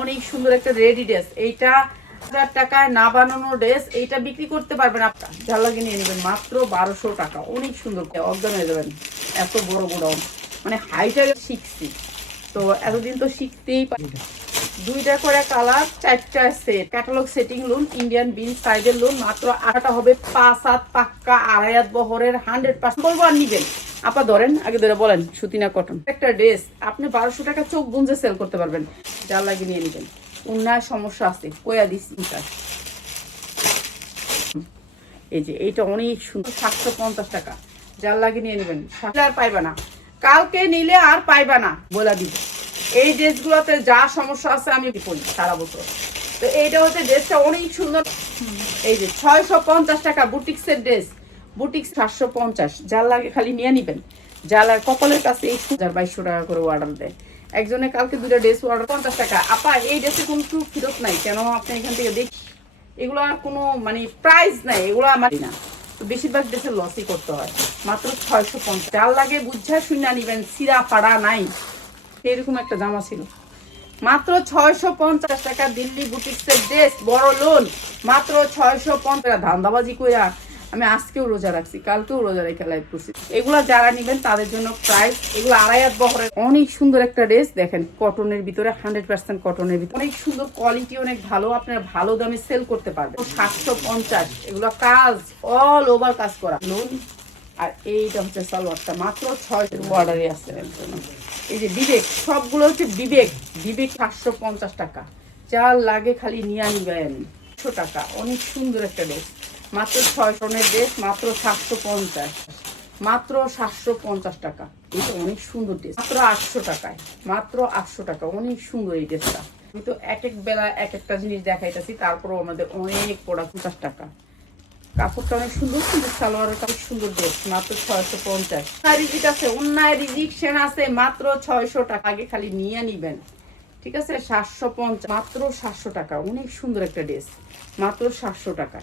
অনেক সুন্দর একটা রেডি ড্রেস। এইটা হাজার টাকায় না বানানো ড্রেস, এইটা বিক্রি করতে পারবেন আপনার যার লাগে নিয়ে নেবেন, মাত্র বারোশো টাকা। অনেক সুন্দর অজ্ঞান হয়ে যাবেন। এত বড় বড় মানে হাইটা শিখছি তো এতদিন তো শিখতেই পারি দুইটা করে কালার, চারটা set catalogue setting lawn Indian বিন সাইডের লোন মাত্র আটা হবে পাঁচ হাত পাক্কা আড়াই হাত বহরের হান্ড্রেড পার্সেন্ট বলব আর নিবেন। আপা ধরেন, আগে ধরে বলেন, সুতিনা কটন একটা ড্রেস আপনি বারোশো টাকা চোখ গুঞ্জে সেল করতে পারবেন। যার লাগে নিয়ে নিবেন। উন্নয় সমস্যা আছে কয়া স্যার এই যে, এইটা অনেক সুন্দর, সাতশো পঞ্চাশ টাকা। যার লাগে নিয়ে নেবেন আর পাইবা না। কালকে নিলে আর পাইবা না বলে দিব। এই ড্রেসগুলোতে যা সমস্যা আছে আমি পড়ি সারা বছর। তো এইটা হচ্ছে ড্রেসটা অনেক সুন্দর। এই যে, ছয়শো পঞ্চাশ টাকা বুটিক্সের ড্রেস বুটিক্স সাতশো পঞ্চাশ, যার লাগে খালি নিয়ে নিবেন। যার কপালের কাছে এই হাজার বাইশশো টাকা করে অর্ডার দেয়। একজনে কালকে দুটা ড্রেস অর্ডার পঞ্চাশ টাকা। আপা, এই ড্রেসে কোনো কিছু ফেরত নাই, কেন আপনি এখান থেকে দেখি এগুলো কোনো মানে প্রাইস নাই, এগুলো আমার না। তো বেশিরভাগ দেশে লসই করতে হয়। মাত্র ছয়শো পঞ্চাশ। যার লাগে বুঝা শূন্য নিবেন, সিরা ফাড়া নাই। এরকম একটা জামা ছিল। মাত্র ছয়শো পঞ্চাশ টাকা দিল্লি বুটিক্সের ড্রেস বড় লোন মাত্র ছয়শো পঞ্চাশ ধান্দাবাজি কইরা আমি আজকেও রোজা রাখছি, কালকেও রোজা রেখে লাইভ করছি। এগুলা যারা নিবেন তাদের জন্য প্রাইস এগুলো আড়াই হাত বহরের অনেক সুন্দর একটা ড্রেস দেখেন কটনের ভিতরে হান্ড্রেড পার্সেন্ট কটনের ভিতরে। অনেক সুন্দর কোয়ালিটি অনেক ভালো, আপনারা ভালো দামে সেল করতে পারবেন। সাতশো পঞ্চাশ, এগুলো কাজ অল ওভার কাজ করা। লোন আর এইটা হচ্ছে সালোয়ারটা, মাত্র ছয় অর্ডারে আছে এই যে বিবেক, সবগুলো হচ্ছে বিবেক। বিবেক সাতশো পঞ্চাশ টাকা। যার লাগে খালি নিয়ে নিবেন একশো টাকা। অনেক সুন্দর একটা ড্রেস মাত্র ছয় টনের ড্রেস, মাত্র সাতশো পঞ্চাশ। মাত্র সাতশো পঞ্চাশ টাকা। এটা অনেক সুন্দর ড্রেস। মাত্র আটশো টাকায়। মাত্র আটশো টাকা। অনেক সুন্দর এই ড্রেসটা। আমি তো এক এক বেলা এক একটা জিনিস দেখাইতেছি, তারপরেও আমাদের অনেক পড়া পঞ্চাশ টাকা। কাপড়টা অনেক সুন্দর সুন্দর সালোয়ারের কাপড় সুন্দর ড্রেস। মাত্র ছয়শো পঞ্চাশ। রিজিক আছে, অন্যায় রিজিক সেন আছে, মাত্র ছয়শো টাকা। আগে খালি নিয়ে নিবেন। ঠিক আছে? সাতশো পঞ্চাশ। মাত্র সাতশো টাকা। অনেক সুন্দর একটা ড্রেস। মাত্র সাতশো টাকা।